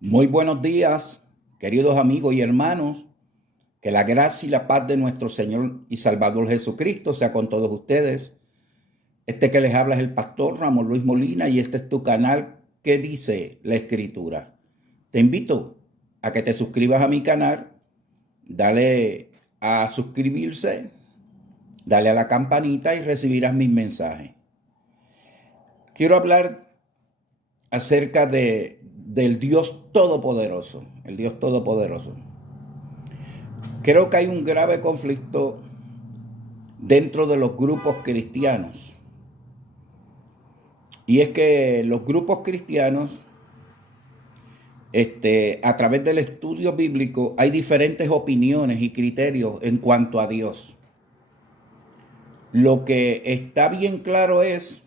Muy buenos días, queridos amigos y hermanos. Que la gracia y la paz de nuestro Señor y Salvador Jesucristo sea con todos ustedes. Este que les habla es el pastor Ramón Luis Molina y este es tu canal que dice la Escritura. Te invito a que te suscribas a mi canal, dale a suscribirse, dale a la campanita y recibirás mis mensajes. Quiero hablar acerca del Dios Todopoderoso, el Dios Todopoderoso. Creo que hay un grave conflicto dentro de los grupos cristianos. Y es que los grupos cristianos, a través del estudio bíblico, hay diferentes opiniones y criterios en cuanto a Dios. Lo que está bien claro es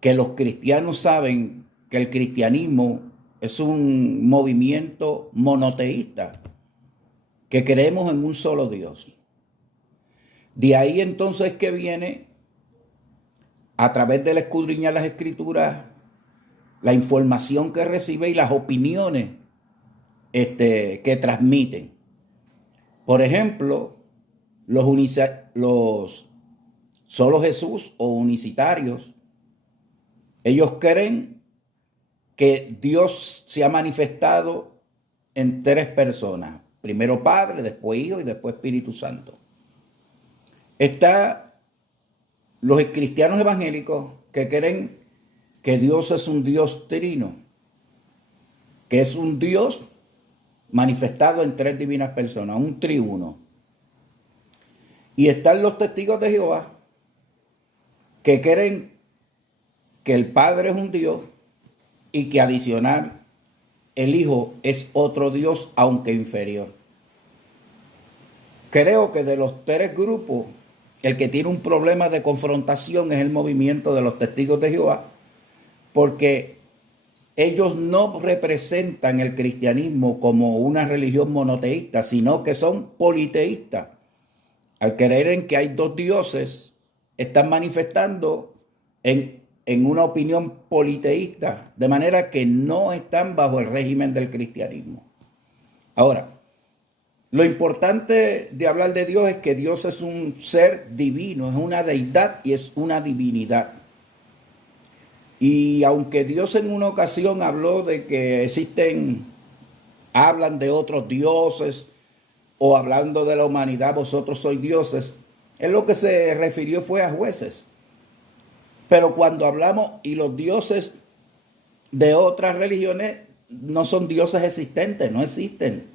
que los cristianos saben que el cristianismo es un movimiento monoteísta, que creemos en un solo Dios. De ahí entonces que viene, a través del escudriñar las escrituras, la información que recibe y las opiniones que transmiten. Por ejemplo, los solo Jesús o unicitarios, ellos creen que Dios se ha manifestado en tres personas. Primero Padre, después Hijo y después Espíritu Santo. Está los cristianos evangélicos que creen que Dios es un Dios trino, que es un Dios manifestado en tres divinas personas, un triuno. Y están los testigos de Jehová que creen que el Padre es un Dios y que adicional el Hijo es otro Dios, aunque inferior. Creo que de los tres grupos, el que tiene un problema de confrontación es el movimiento de los testigos de Jehová, porque ellos no representan el cristianismo como una religión monoteísta, sino que son politeístas. Al creer en que hay dos dioses, están manifestando en una opinión politeísta, de manera que no están bajo el régimen del cristianismo. Ahora, lo importante de hablar de Dios es que Dios es un ser divino, es una deidad y es una divinidad. Y aunque Dios en una ocasión habló de que hablan de otros dioses, o hablando de la humanidad, vosotros sois dioses, él lo que se refirió fue a jueces. Pero cuando hablamos, y los dioses de otras religiones no son dioses existentes, no existen.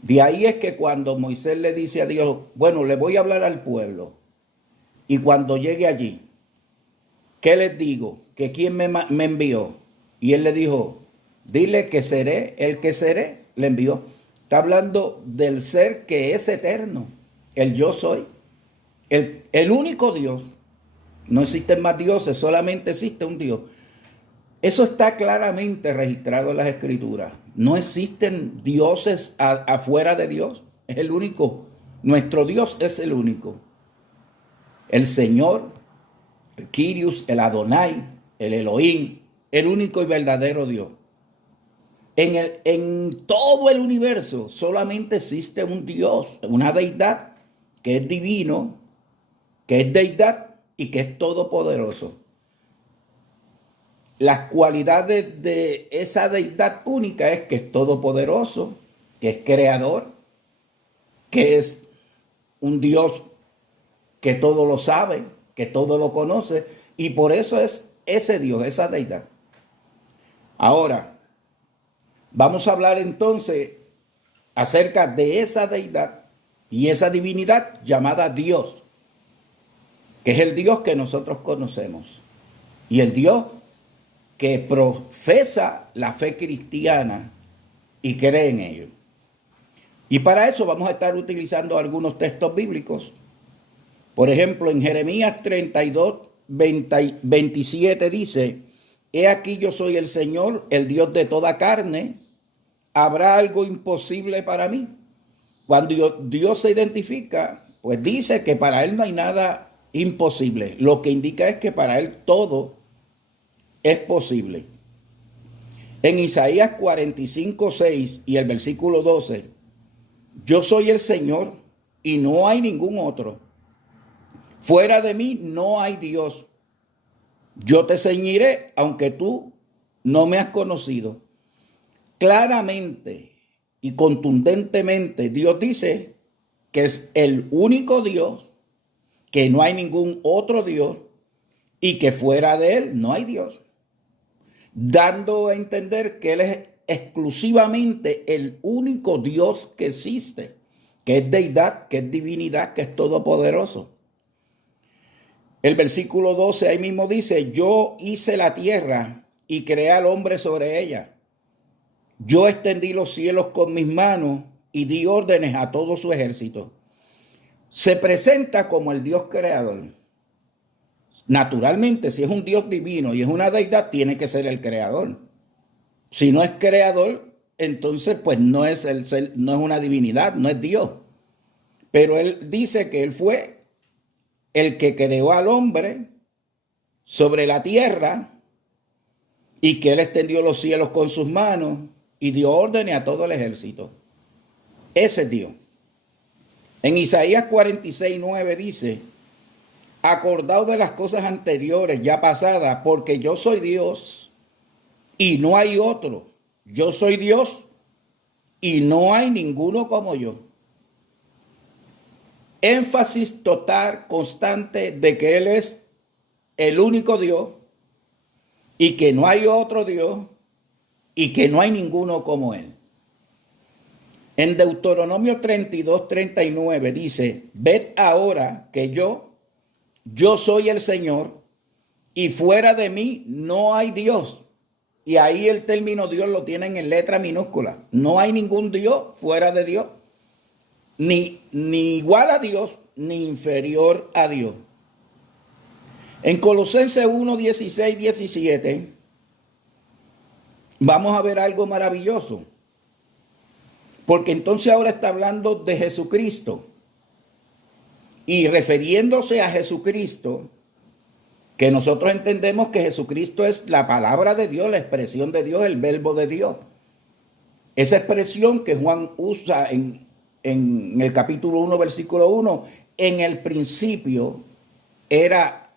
De ahí es que cuando Moisés le dice a Dios, bueno, le voy a hablar al pueblo, y cuando llegue allí, ¿qué les digo? ¿Que quién me envió? Y él le dijo, dile que seré el que seré, le envió. Está hablando del ser que es eterno, el yo soy, el único Dios. No existen más dioses, solamente existe un Dios. Eso está claramente registrado en las Escrituras. No existen dioses afuera de Dios. Es el único. Nuestro Dios es el único. El Señor, el Kyrios, el Adonai, el Elohim, el único y verdadero Dios. En todo el universo solamente existe un Dios, una deidad que es divino, que es deidad y que es todopoderoso. Las cualidades de esa deidad única es que es todopoderoso, que es creador, que es un Dios que todo lo sabe, que todo lo conoce, y por eso es ese Dios, esa deidad. Ahora, vamos a hablar entonces acerca de esa deidad y esa divinidad llamada Dios, que es el Dios que nosotros conocemos, y el Dios que profesa la fe cristiana y cree en ello. Y para eso vamos a estar utilizando algunos textos bíblicos. Por ejemplo, en Jeremías 32, 27 dice, he aquí yo soy el Señor, el Dios de toda carne, ¿habrá algo imposible para mí? Cuando Dios se identifica, pues dice que para Él no hay nada imposible. Lo que indica es que para Él todo es posible. En Isaías 45:6 y el versículo 12, yo soy el Señor y no hay ningún otro. Fuera de mí no hay Dios. Yo te ceñiré aunque tú no me has conocido. Claramente y contundentemente Dios dice que es el único Dios, que no hay ningún otro Dios y que fuera de él no hay Dios, dando a entender que él es exclusivamente el único Dios que existe, que es deidad, que es divinidad, que es todopoderoso. El versículo 12 ahí mismo dice, yo hice la tierra y creé al hombre sobre ella. Yo extendí los cielos con mis manos y di órdenes a todo su ejército. Se presenta como el Dios creador. Naturalmente, si es un Dios divino y es una deidad, tiene que ser el creador. Si no es creador, entonces pues no es una divinidad, no es Dios. Pero él dice que él fue el que creó al hombre sobre la tierra y que él extendió los cielos con sus manos y dio órdenes a todo el ejército. Ese es Dios. En Isaías 46:9 dice, acordaos de las cosas anteriores ya pasadas, porque yo soy Dios y no hay otro. Yo soy Dios y no hay ninguno como yo. Énfasis total, constante de que Él es el único Dios y que no hay otro Dios y que no hay ninguno como Él. En Deuteronomio 32:39 dice, ved ahora que yo soy el Señor y fuera de mí no hay Dios. Y ahí el término Dios lo tienen en letra minúscula. No hay ningún Dios fuera de Dios. Ni igual a Dios, ni inferior a Dios. En Colosenses 1:16-17 vamos a ver algo maravilloso. Porque entonces ahora está hablando de Jesucristo. Y refiriéndose a Jesucristo, que nosotros entendemos que Jesucristo es la palabra de Dios, la expresión de Dios, el verbo de Dios. Esa expresión que Juan usa en el capítulo 1, versículo 1, en el principio era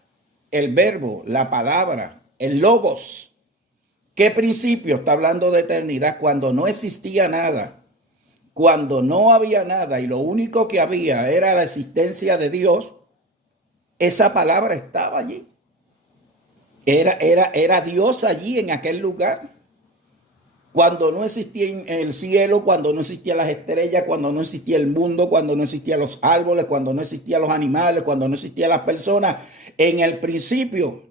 el verbo, la palabra, el logos. ¿Qué principio? Está hablando de eternidad, cuando no existía nada, cuando no había nada y lo único que había era la existencia de Dios. Esa palabra estaba allí. Era Dios allí en aquel lugar. Cuando no existía el cielo, cuando no existían las estrellas, cuando no existía el mundo, cuando no existían los árboles, cuando no existían los animales, cuando no existían las personas, en el principio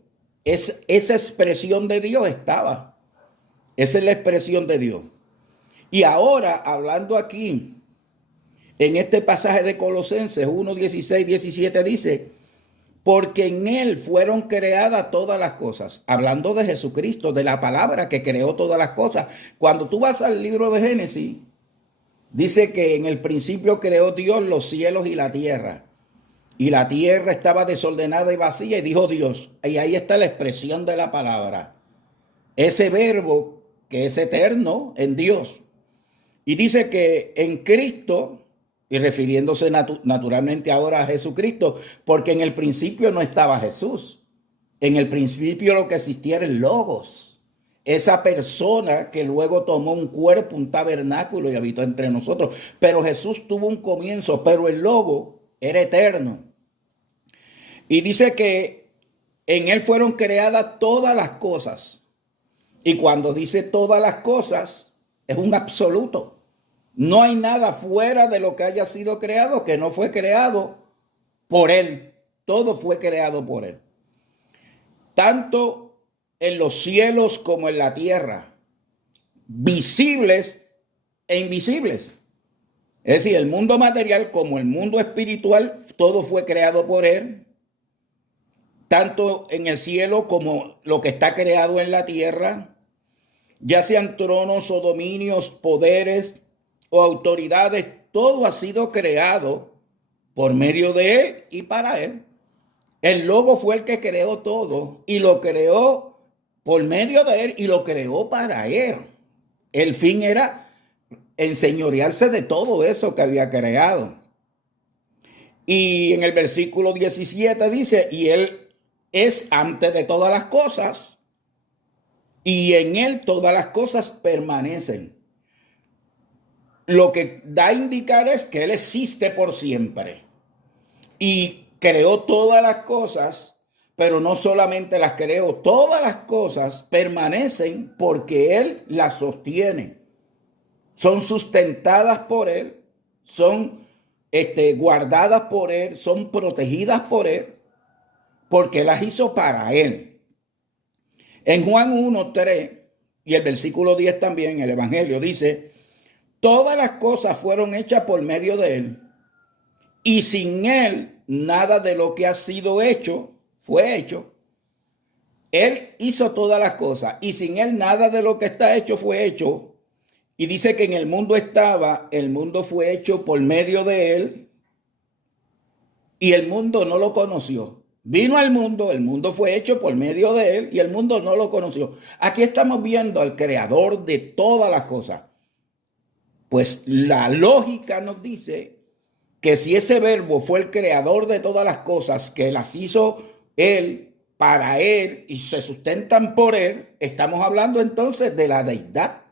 esa expresión de Dios estaba. Esa es la expresión de Dios. Y ahora, hablando aquí, en este pasaje de Colosenses 1:16-17 dice, porque en él fueron creadas todas las cosas. Hablando de Jesucristo, de la palabra que creó todas las cosas. Cuando tú vas al libro de Génesis, dice que en el principio creó Dios los cielos y la tierra. Y la tierra estaba desordenada y vacía y dijo Dios. Y ahí está la expresión de la palabra. Ese verbo que es eterno en Dios. Y dice que en Cristo, y refiriéndose naturalmente ahora a Jesucristo, porque en el principio no estaba Jesús. En el principio lo que existía era el Logos. Esa persona que luego tomó un cuerpo, un tabernáculo y habitó entre nosotros. Pero Jesús tuvo un comienzo, pero el Logo era eterno. Y dice que en él fueron creadas todas las cosas. Y cuando dice todas las cosas, es un absoluto. No hay nada fuera de lo que haya sido creado que no fue creado por él. Todo fue creado por él. Tanto en los cielos como en la tierra. Visibles e invisibles. Es decir, el mundo material como el mundo espiritual, todo fue creado por él. Tanto en el cielo como lo que está creado en la tierra. Ya sean tronos o dominios, poderes o autoridades, todo ha sido creado por medio de él y para él. El Logo fue el que creó todo y lo creó por medio de él y lo creó para él. El fin era enseñorearse de todo eso que había creado. Y en el versículo 17 dice, y él es antes de todas las cosas, y en él todas las cosas permanecen. Lo que da a indicar es que él existe por siempre. Y creó todas las cosas, pero no solamente las creó, todas las cosas permanecen porque él las sostiene. Son sustentadas por él, son guardadas por él, son protegidas por él, porque las hizo para él. En Juan 1:3 y el versículo 10 también, el Evangelio dice, todas las cosas fueron hechas por medio de él, y sin él nada de lo que ha sido hecho fue hecho. Él hizo todas las cosas, y sin él nada de lo que está hecho fue hecho. Y dice que en el mundo estaba, el mundo fue hecho por medio de él y el mundo no lo conoció. Vino al mundo, el mundo fue hecho por medio de él y el mundo no lo conoció. Aquí estamos viendo al creador de todas las cosas. Pues la lógica nos dice que si ese verbo fue el creador de todas las cosas, que las hizo él para él y se sustentan por él, estamos hablando entonces de la deidad,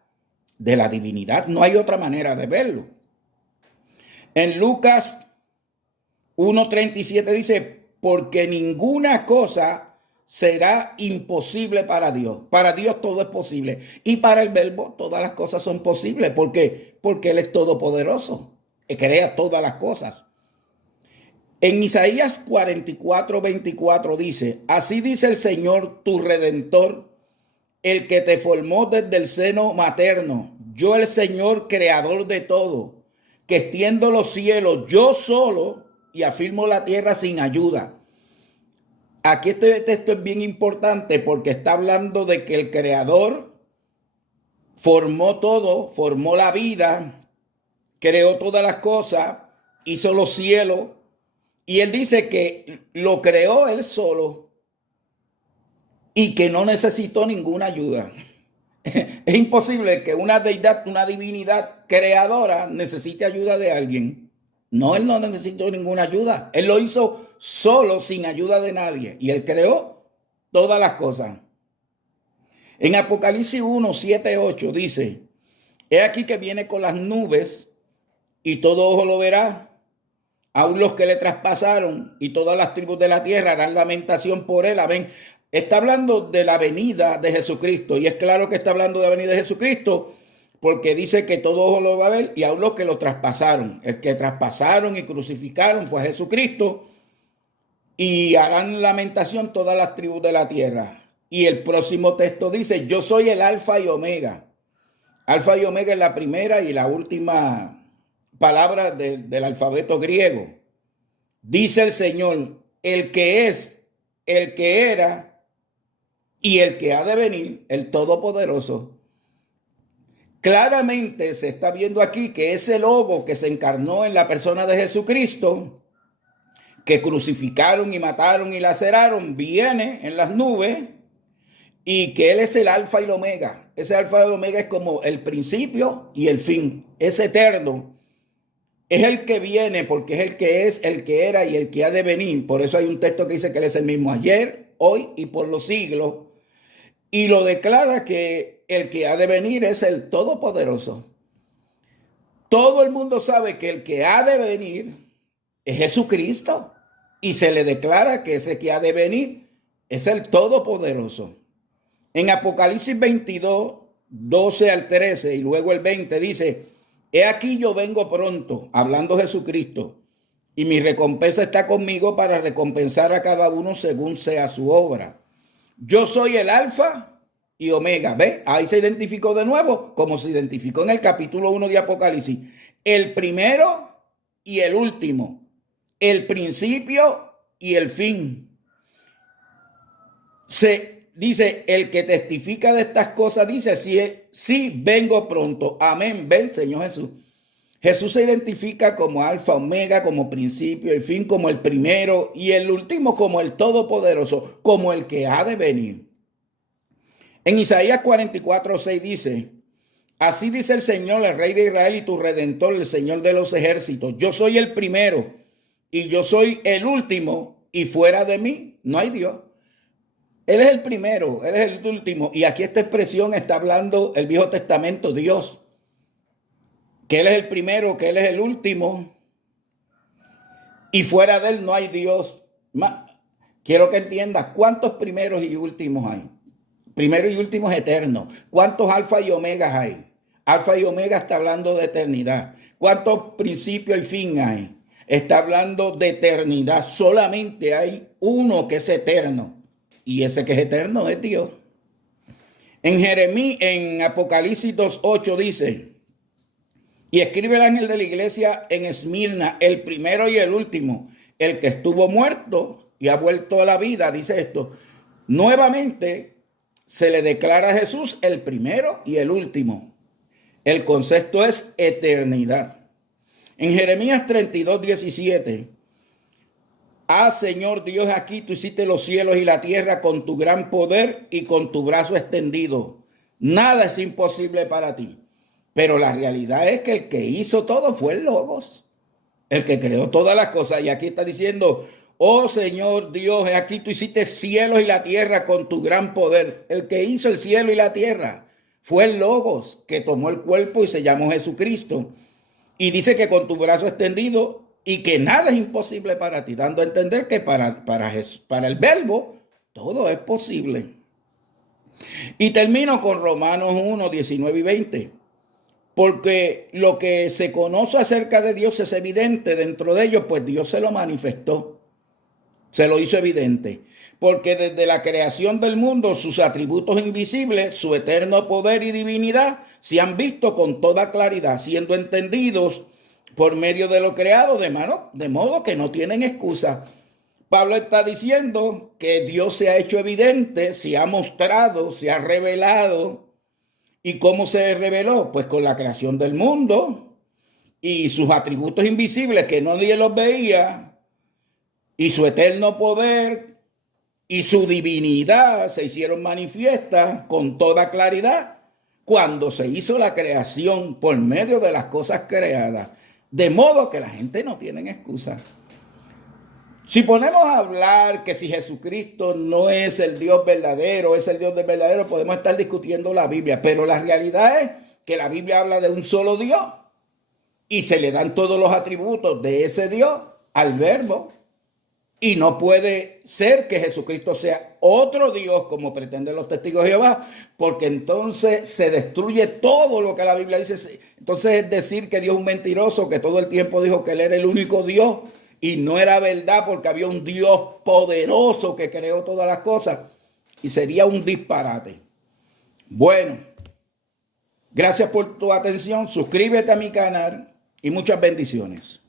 de la divinidad. No hay otra manera de verlo. En Lucas 1:37 dice, porque ninguna cosa será imposible para Dios. Para Dios todo es posible. Y para el verbo todas las cosas son posibles. ¿Por qué? Porque él es todopoderoso. Crea todas las cosas. En Isaías 44:24 dice, así dice el Señor, tu Redentor, el que te formó desde el seno materno, yo el Señor creador de todo, que extiendo los cielos yo solo y afirmo la tierra sin ayuda. Aquí este texto es bien importante porque está hablando de que el creador formó todo, formó la vida, creó todas las cosas, hizo los cielos y él dice que lo creó él solo y que no necesitó ninguna ayuda. Es imposible que una deidad, una divinidad creadora necesite ayuda de alguien. No, él no necesitó ninguna ayuda. Él lo hizo solo, sin ayuda de nadie. Y él creó todas las cosas. En Apocalipsis 1:7-8 dice, he aquí que viene con las nubes y todo ojo lo verá. Aún los que le traspasaron y todas las tribus de la tierra harán lamentación por él. Amén. Está hablando de la venida de Jesucristo. Y es claro que está hablando de la venida de Jesucristo porque dice que todo ojo lo va a ver y aún los que lo traspasaron. El que traspasaron y crucificaron fue a Jesucristo y harán lamentación todas las tribus de la tierra. Y el próximo texto dice, yo soy el alfa y omega. Alfa y omega es la primera y la última palabra del alfabeto griego. Dice el Señor, el que es, el que era y el que ha de venir, el Todopoderoso. Claramente se está viendo aquí que ese logo que se encarnó en la persona de Jesucristo, que crucificaron y mataron y laceraron, viene en las nubes y que él es el alfa y el omega. Ese alfa y el omega es como el principio y el fin, es eterno. Es el que viene porque es, el que era y el que ha de venir. Por eso hay un texto que dice que él es el mismo ayer, hoy y por los siglos. Y lo declara que el que ha de venir es el Todopoderoso. Todo el mundo sabe que el que ha de venir es Jesucristo. Y se le declara que ese que ha de venir es el Todopoderoso. En Apocalipsis 22:12-13 y luego el 20 dice, he aquí yo vengo pronto, hablando Jesucristo, y mi recompensa está conmigo para recompensar a cada uno según sea su obra. Yo soy el alfa y omega. ¿Ve? Ahí se identificó de nuevo, como se identificó en el capítulo 1 de Apocalipsis. El primero y el último. El principio y el fin. Se dice, el que testifica de estas cosas dice, sí, vengo pronto. Amén. Ven, Señor Jesús. Jesús se identifica como alfa, omega, como principio, el fin, como el primero y el último como el todopoderoso, como el que ha de venir. En Isaías 44:6 dice: así dice el Señor, el Rey de Israel y tu Redentor, el Señor de los ejércitos. Yo soy el primero y yo soy el último, y fuera de mí no hay Dios. Él es el primero, Él es el último. Y aquí esta expresión está hablando el Viejo Testamento, Dios. Que Él es el primero, que Él es el último. Y fuera de Él no hay Dios. Quiero que entiendas cuántos primeros y últimos hay. Primero y último es eterno. ¿Cuántos alfa y omegas hay? Alfa y omega está hablando de eternidad. ¿Cuántos principios y fin hay? Está hablando de eternidad. Solamente hay uno que es eterno. Y ese que es eterno es Dios. En Apocalipsis 2:8 dice: y escribe el ángel de la iglesia en Esmirna, el primero y el último, el que estuvo muerto y ha vuelto a la vida, dice esto: nuevamente se le declara a Jesús el primero y el último. El concepto es eternidad. En Jeremías 32:17, ah, Señor Dios, aquí tú hiciste los cielos y la tierra con tu gran poder y con tu brazo extendido. Nada es imposible para ti. Pero la realidad es que el que hizo todo fue el Logos, el que creó todas las cosas. Y aquí está diciendo: oh Señor Dios, aquí tú hiciste cielos y la tierra con tu gran poder. El que hizo el cielo y la tierra fue el Logos, que tomó el cuerpo y se llamó Jesucristo. Y dice que con tu brazo extendido, y que nada es imposible para ti, dando a entender que para el Verbo todo es posible. Y termino con Romanos 1:19-20. Porque lo que se conoce acerca de Dios es evidente dentro de ellos, pues Dios se lo manifestó, se lo hizo evidente. Porque desde la creación del mundo, sus atributos invisibles, su eterno poder y divinidad, se han visto con toda claridad, siendo entendidos por medio de lo creado, de modo que no tienen excusa. Pablo está diciendo que Dios se ha hecho evidente, se ha mostrado, se ha revelado. ¿Y cómo se reveló? Pues con la creación del mundo y sus atributos invisibles que nadie los veía, y su eterno poder y su divinidad se hicieron manifiestas con toda claridad cuando se hizo la creación por medio de las cosas creadas. De modo que la gente no tiene excusa. Si ponemos a hablar que si Jesucristo no es el Dios verdadero, es el Dios del verdadero, podemos estar discutiendo la Biblia. Pero la realidad es que la Biblia habla de un solo Dios y se le dan todos los atributos de ese Dios al Verbo. Y no puede ser que Jesucristo sea otro Dios como pretenden los testigos de Jehová, porque entonces se destruye todo lo que la Biblia dice. Entonces es decir que Dios es un mentiroso, que todo el tiempo dijo que Él era el único Dios. Y no era verdad, porque había un Dios poderoso que creó todas las cosas. Y sería un disparate. Bueno, gracias por tu atención. Suscríbete a mi canal y muchas bendiciones.